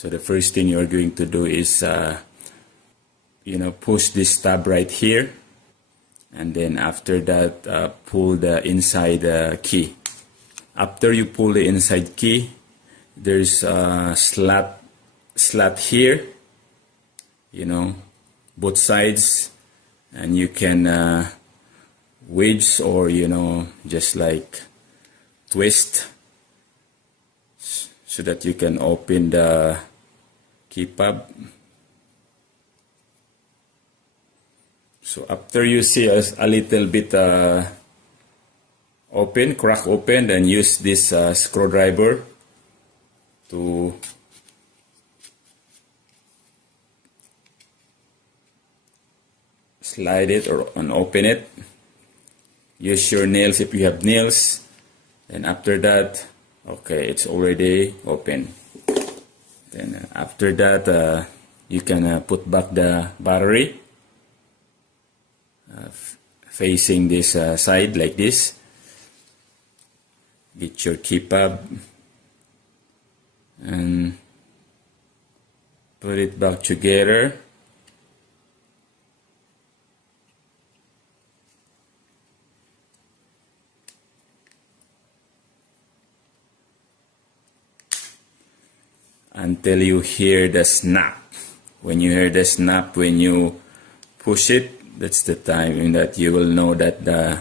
So the first thing you're going to do is push this tab right here, and then after that pull the inside key. After you pull the inside key, there's a slot here, both sides, and you can wedge or just like twist so that you can open the key fob. So after you see a little bit crack open, then use this screwdriver to slide it and open it. Use your nails if you have nails, and after that, okay, it's already open. Then after that, you can put back the battery facing this side like this. Get your key fob and put it back together. Until you hear the snap. When you hear the snap, when you push it, that's the time that you will know that the